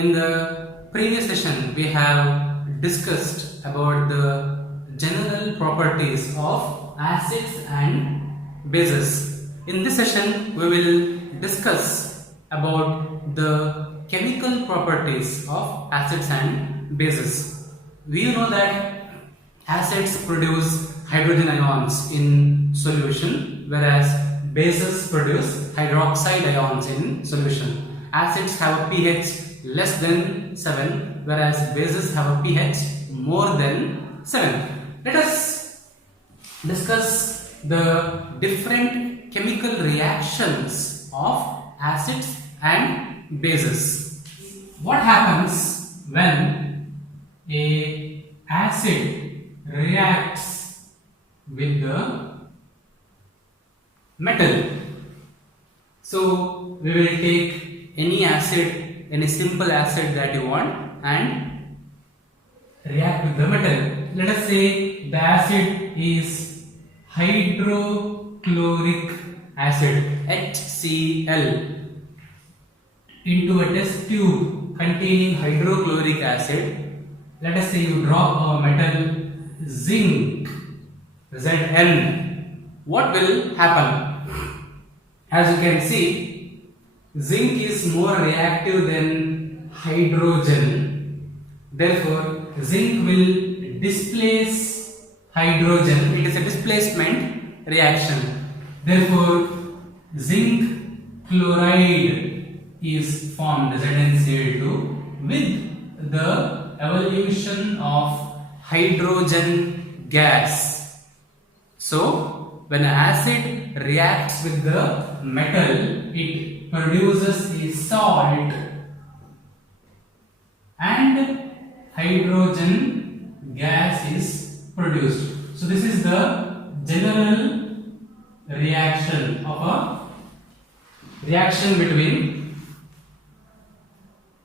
In the previous session, we have discussed about the general properties of acids and bases. In this session, we will discuss about the chemical properties of acids and bases. We know that acids produce hydrogen ions in solution, whereas bases produce hydroxide ions in solution. Acids have a pH less than 7, whereas bases have a pH more than 7. Let us discuss the different chemical reactions of acids and bases. What happens when a acid reacts with the metal? So we will take any acid, any simple acid that you want, and react with the metal. Let us say the acid is hydrochloric acid, HCl, into a test tube containing hydrochloric acid. Let us say you drop a metal zinc, Zn. What will happen? As you can see, zinc is more reactive than hydrogen. Therefore, zinc will displace hydrogen. It is a displacement reaction. Therefore, zinc chloride is formed, ZnCl2, with the evolution of hydrogen gas. So, when an acid reacts with the metal, it produces a salt and hydrogen gas is produced. So this is the general reaction of a reaction between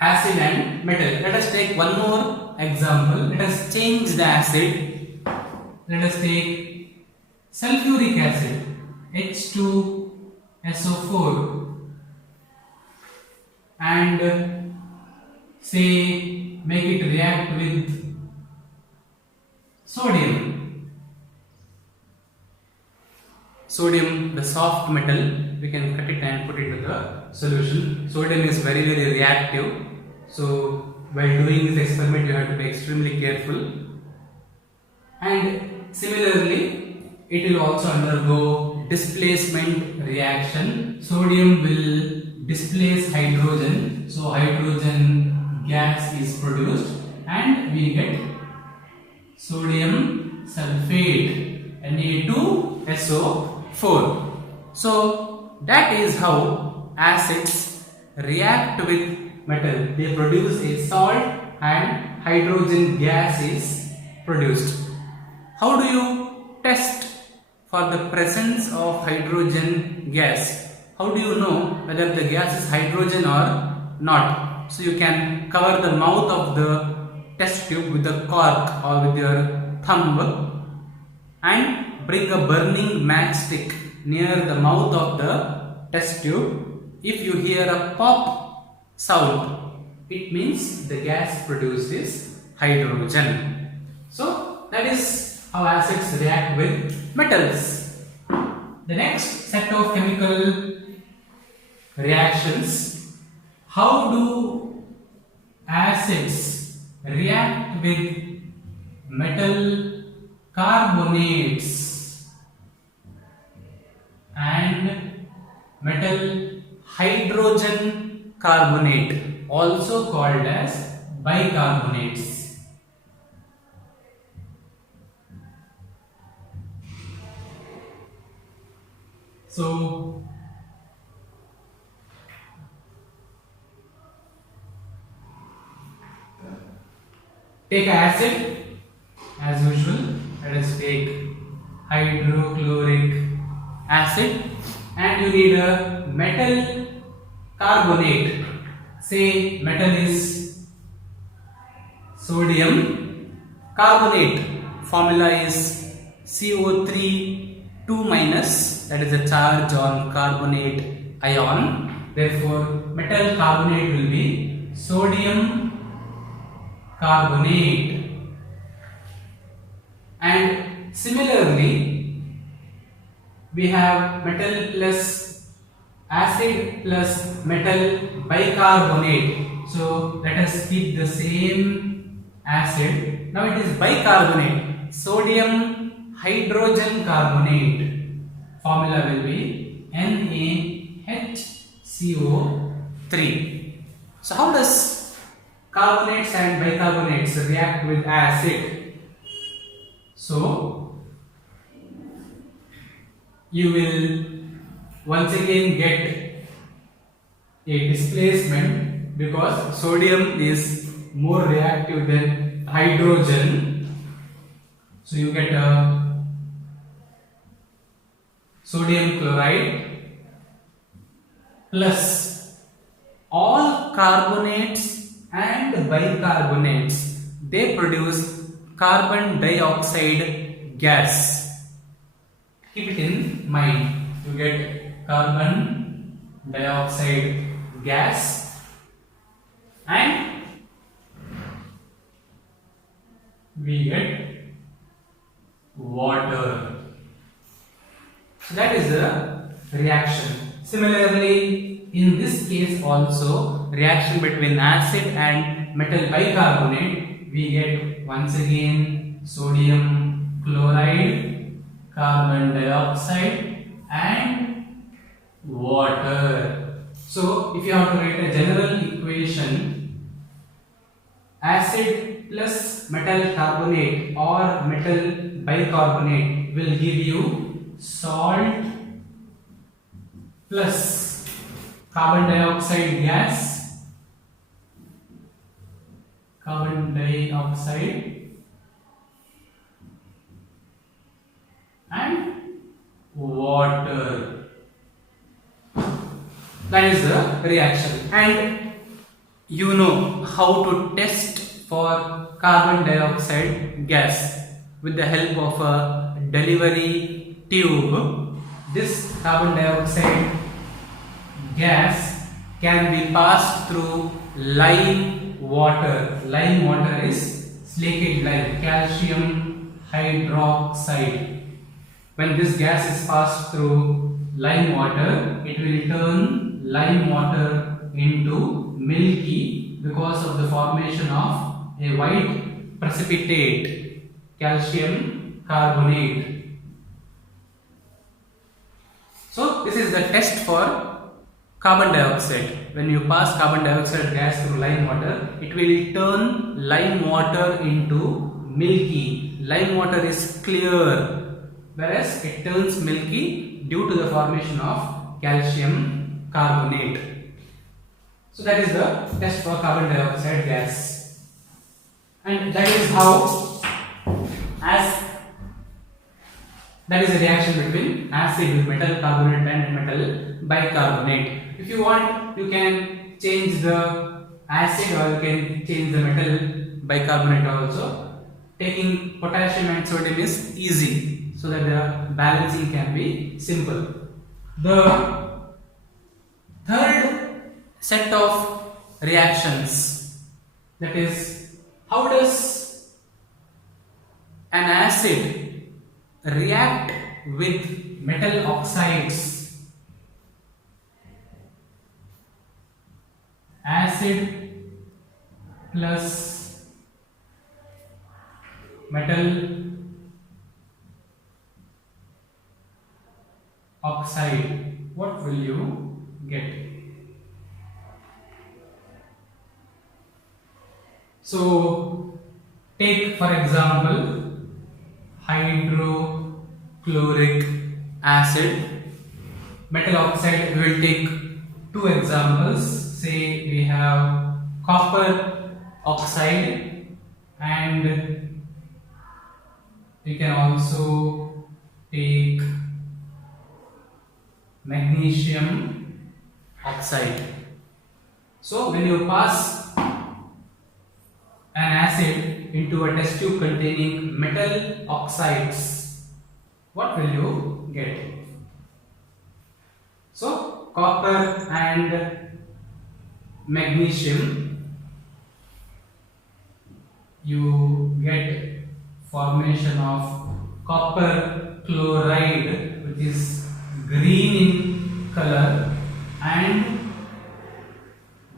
acid and metal. Let us take one more example. Let us change the acid. Let us take sulfuric acid, H2SO4, and say make it react with sodium. Sodium, the soft metal, we can cut it and put it into the solution. Sodium is very reactive, so while doing this experiment you have to be extremely careful. And similarly, it will also undergo displacement reaction. Sodium will displace hydrogen, so hydrogen gas is produced and we get sodium sulfate, Na2SO4. So that is how acids react with metal. They produce a salt and hydrogen gas is produced. How do you test for the presence of hydrogen gas? How do you know whether the gas is hydrogen or not? So you can cover the mouth of the test tube with a cork or with your thumb and bring a burning matchstick near the mouth of the test tube. If you hear a pop sound, it means the gas produced is hydrogen. So that is how acids react with metals. The next set of chemical reactions: how do acids react with metal carbonates and metal hydrogen carbonate, also called as bicarbonates? So take acid as usual. Let us take hydrochloric acid, and you need a metal carbonate. Say metal is sodium carbonate. Formula is CO3 2 minus, that is a charge on carbonate ion. Therefore, metal carbonate will be sodium carbonate. And similarly, we have metal plus acid plus metal bicarbonate. So let us keep the same acid. Now it is bicarbonate, sodium hydrogen carbonate. Formula will be NaHCO3. So how does carbonates and bicarbonates react with acid? So you will once again get a displacement because sodium is more reactive than hydrogen. So you get a sodium chloride plus all carbonates and bicarbonates, they produce carbon dioxide gas. Keep it in mind. You get carbon dioxide gas and we get water. So that is the reaction. Similarly, in this case also, reaction between acid and metal bicarbonate, we get once again sodium chloride, carbon dioxide and water. So if you have to write a general equation, acid plus metal carbonate or metal bicarbonate will give you salt plus carbon dioxide gas, carbon dioxide and water. That is the reaction. And you know how to test for carbon dioxide gas with the help of a delivery tube. This carbon dioxide gas can be passed through lime water. Lime water is slaked lime, calcium hydroxide. When this gas is passed through lime water, it will turn lime water into milky because of the formation of a white precipitate, calcium carbonate. So this is the test for carbon dioxide. When you pass carbon dioxide gas through lime water, it will turn lime water into milky. Lime water is clear, whereas it turns milky due to the formation of calcium carbonate. So that is the test for carbon dioxide gas. And that is how, that is a reaction between acid with metal carbonate and metal bicarbonate. If you want, you can change the acid or you can change the metal bicarbonate also. Taking potassium and sodium is easy, so that the balancing can be simple. The third set of reactions, that is, how does an acid react with metal oxides? Acid plus metal oxide, what will you get? So take for example hydrochloric acid, metal oxide. We will take two examples. Say we have copper oxide and we can also take magnesium oxide. So when you pass an acid into a test tube containing metal oxides, what will you get? So copper and magnesium you get formation of copper chloride, which is green in color, and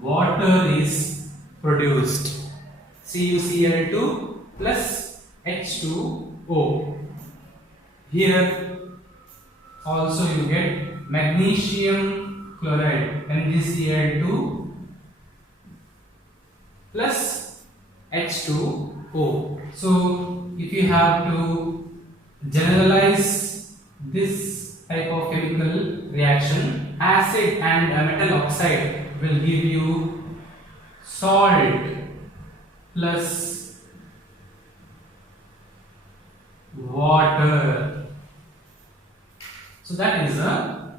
water is produced. CuCl2 plus H2O. Here also you get magnesium chloride, MgCl2 plus H2O. So if you have to generalize this type of chemical reaction, acid and a metal oxide will give you salt plus water. So that is a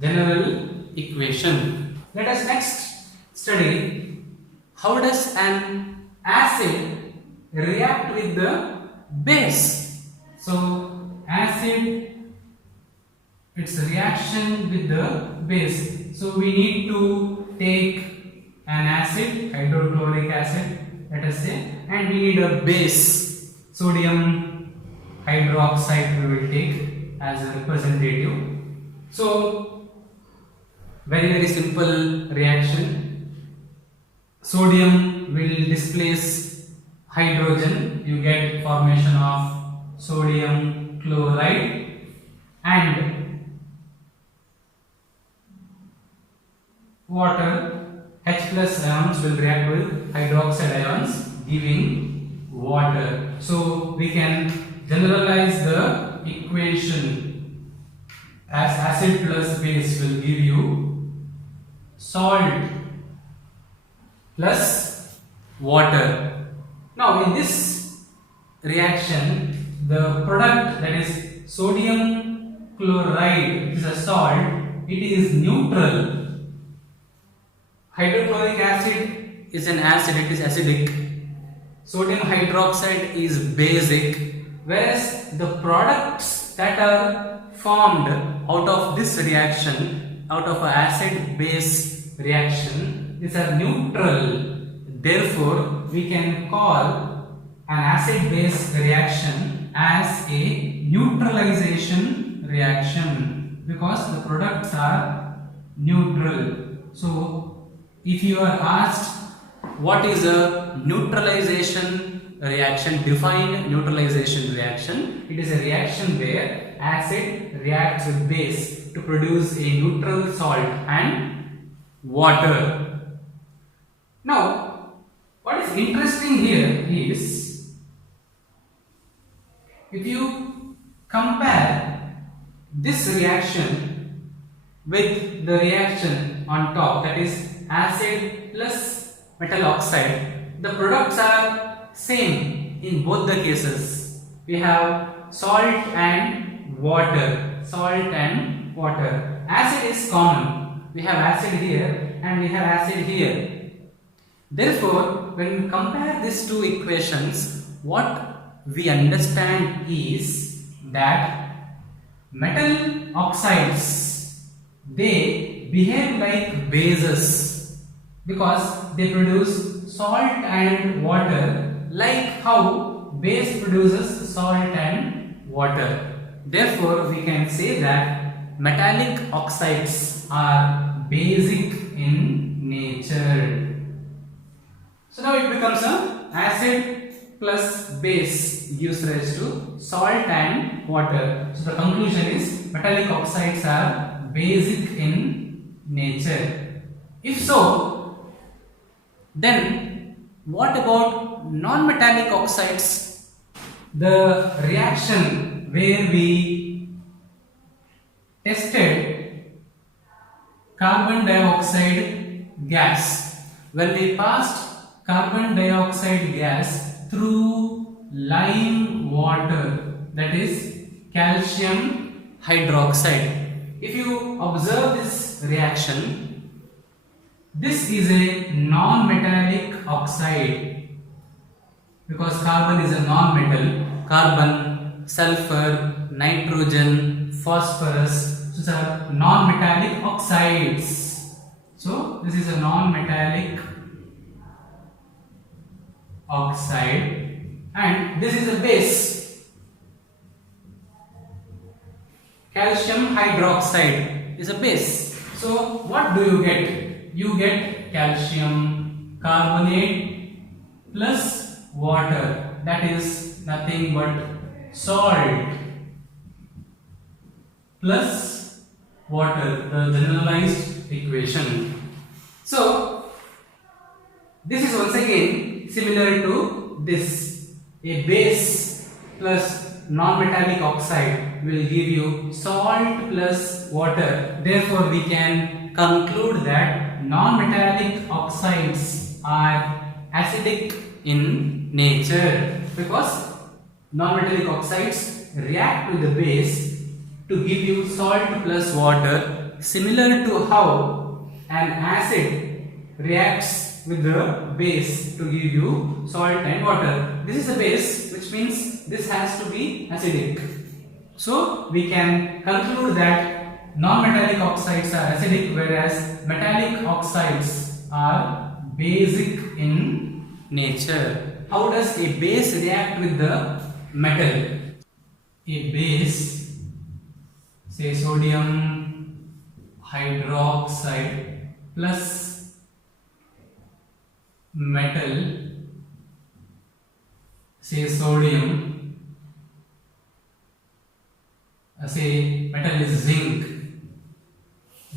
general equation. Let us next study how does an acid react with the base. So acid, its reaction with the base. So we need to take an acid, hydrochloric acid, let us say, and we need a base, sodium hydroxide we will take as a representative. So very simple reaction. Sodium will displace hydrogen, you get formation of sodium chloride, and water, H plus ions will react with hydroxide ions, giving water. So we can generalize the equation as acid plus base will give you salt plus water. Now in this reaction, the product, that is sodium chloride, which is a salt, it is neutral. Hydrochloric acid is an acid, it is acidic. Sodium hydroxide is basic, whereas the products that are formed out of this reaction, out of an acid base reaction, these are neutral. Therefore we can call an acid base reaction as a neutralization reaction, because the products are neutral. So if you are asked what is a neutralization reaction, define neutralization reaction. It is a reaction where acid reacts with base to produce a neutral salt and water. Now what is interesting here is, if you compare this reaction with the reaction on top, that is acid plus metal oxide, the products are same in both the cases. We have salt and water, salt and water. Acid is common. We have acid here and we have acid here. Therefore, when we compare these two equations, what we understand is that metal oxides, they behave like bases, because they produce salt and water, like how base produces salt and water. Therefore we can say that metallic oxides are basic in nature. So now it becomes a acid plus base gives rise to salt and water. So the conclusion is metallic oxides are basic in nature. If so, then what about non-metallic oxides? The reaction where we tested carbon dioxide gas, when we passed carbon dioxide gas through lime water, that is calcium hydroxide. If you observe this reaction, this is a non-metallic oxide, because carbon is a non-metal. Carbon, sulfur, nitrogen, phosphorus, these are non-metallic oxides. So this is a non-metallic oxide, and this is a base. Calcium hydroxide is a base. So what do you get? You get calcium carbonate plus water, that is nothing but salt plus water, the generalized equation. So this is once again similar to this. A base plus non-metallic oxide will give you salt plus water. Therefore, we can conclude that non-metallic oxides are acidic in nature, because non-metallic oxides react with the base to give you salt plus water, similar to how an acid reacts with the base to give you salt and water. This is a base, which means this has to be acidic. So we can conclude that non-metallic oxides are acidic, whereas metallic oxides are basic in nature. How does a base react with the metal? A base, say sodium hydroxide plus metal, say sodium, say metal is zinc,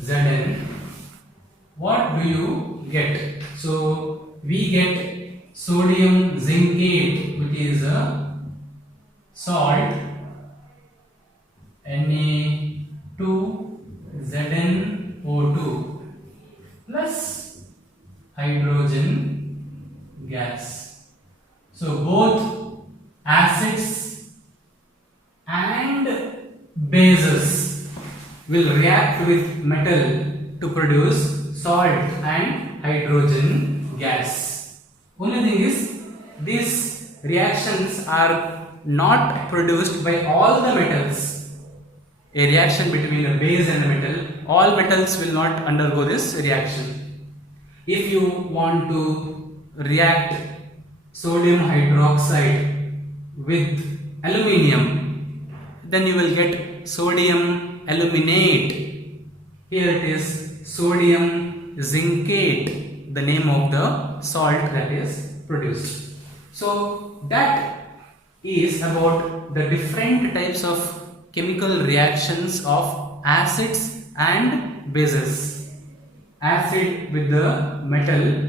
Zn. What do you get? So we get sodium zincate, which is a salt, Na2ZnO2 plus hydrogen gas. So both acids and bases will react with metal to produce salt and hydrogen gas. Only thing is, these reactions are not produced by all the metals. A reaction between a base and a metal, all metals will not undergo this reaction. If you want to react sodium hydroxide with aluminium, then you will get sodium aluminate. Here it is sodium zincate, the name of the salt that is produced. So that is about the different types of chemical reactions of acids and bases. Acid with the metal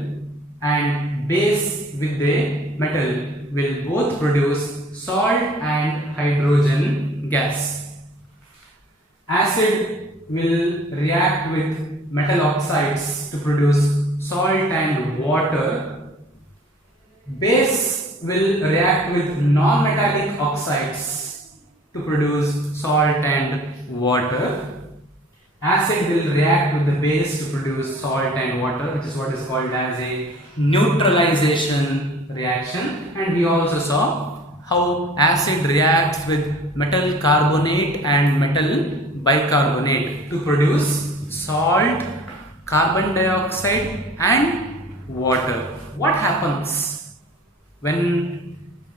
and base with the metal will both produce salt and hydrogen gas. Acid will react with metal oxides to produce salt and water. Base will react with non-metallic oxides to produce salt and water. Acid will react with the base to produce salt and water, which is what is called as a neutralization reaction. And we also saw how acid reacts with metal carbonate and metal bicarbonate to produce salt, carbon dioxide and water. What happens when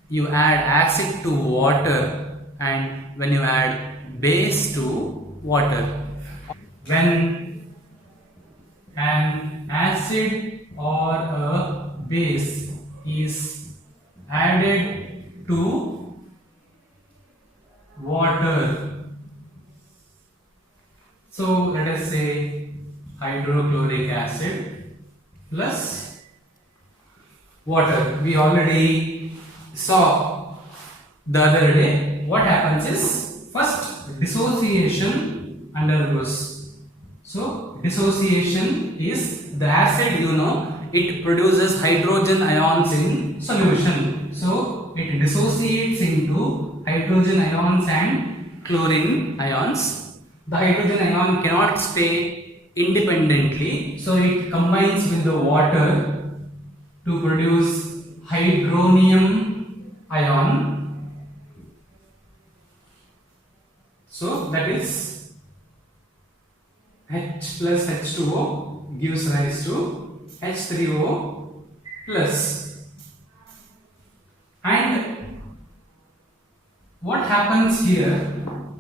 you add acid to water and when you add base to water? When an acid or a base is added to water, so let us say hydrochloric acid plus water. We already saw the other day. What happens is, first dissociation undergoes. So dissociation is the acid, it produces hydrogen ions in solution. So it dissociates into hydrogen ions and chlorine ions. The hydrogen ion cannot stay independently, so it combines with the water to produce hydronium ion. So that is H plus H2O gives rise to H3O plus. what happens here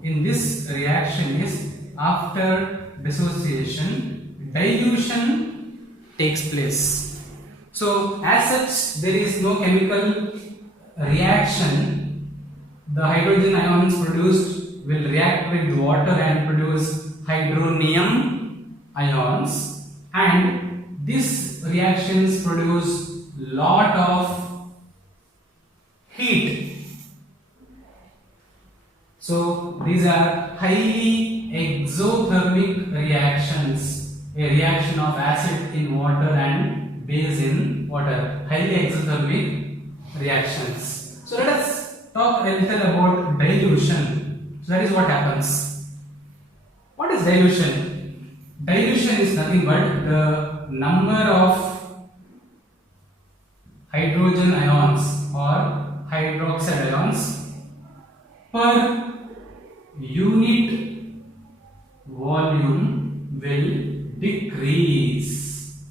in this reaction is after dissociation, dilution takes place. So as such, there is no chemical reaction. The hydrogen ions produced will react with water and produce hydronium ions, and these reactions produce lot of heat. So these are highly exothermic reactions, a reaction of acid in water and base in water, highly exothermic reactions. So let us talk a little about dilution. So that is what happens. What is dilution? Dilution is nothing but the number of hydrogen ions or hydroxide ions per unit volume will decrease.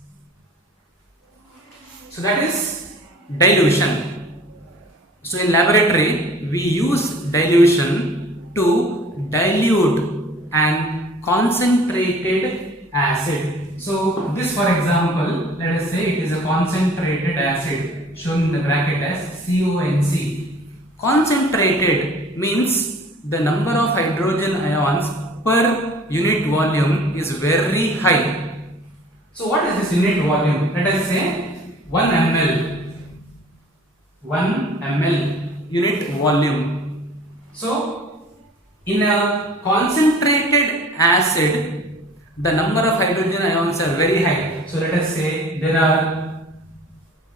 So that is dilution. So in laboratory we use dilution to dilute an concentrated acid. So this, for example, let us say it is a concentrated acid shown in the bracket as CONC. Concentrated means the number of hydrogen ions per unit volume is very high. So what is this unit volume? Let us say 1 ml. 1 ml unit volume. So in a concentrated acid, the number of hydrogen ions are very high. So let us say there are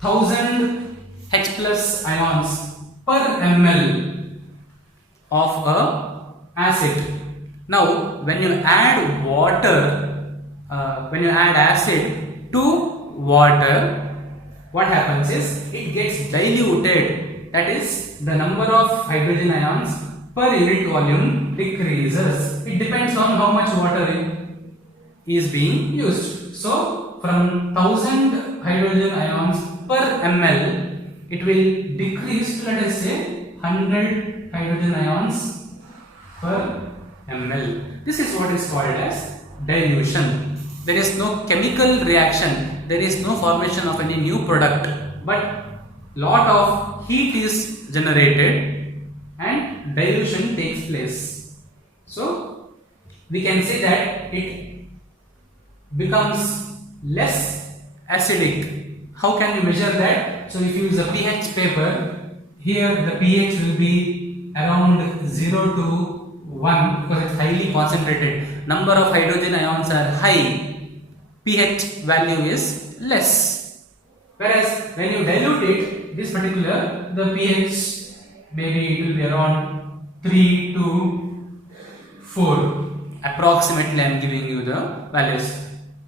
1000 H plus ions per ml of a acid. Now when you add water, when you add acid to water, what happens is it gets diluted. That is, the number of hydrogen ions per unit volume decreases. It depends on how much water is being used. So from 1000 hydrogen ions per ml, it will decrease to, let us say, 100 hydrogen ions per ml. This is what is called as dilution. There is no chemical reaction, there is no formation of any new product, but lot of heat is generated and dilution takes place. So we can say that it becomes less acidic. How can you measure that? So if you use a pH paper, here the pH will be around 0 to 1 because it's highly concentrated. Number of hydrogen ions are high, pH value is less. Whereas when you dilute it, this particular, the pH maybe it will be around 3 to 4. Approximately I am giving you the values.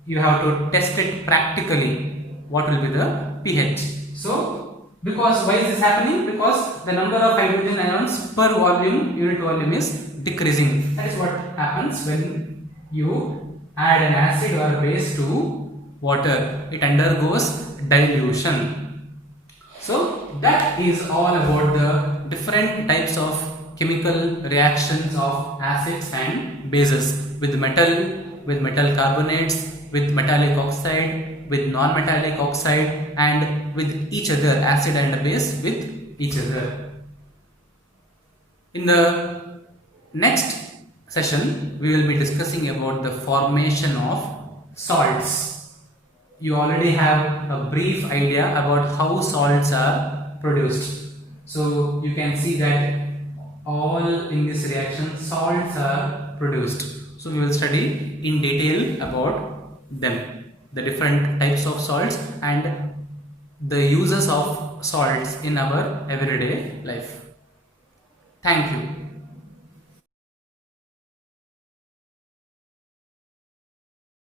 You have to test it practically. What will be the pH? So because why is this happening? Because the number of hydrogen ions per volume, unit volume is decreasing. That is what happens when you add an acid or base to water. It undergoes dilution. So that is all about the different types of chemical reactions of acids and bases with metal carbonates, with metallic oxide, with non-metallic oxide, and with each other, acid and base with each other. In the next session, we will be discussing about the formation of salts. You already have a brief idea about how salts are produced. So you can see that all in this reaction salts are produced. So we will study in detail about them, the different types of salts and the uses of salts in our everyday life. Thank you.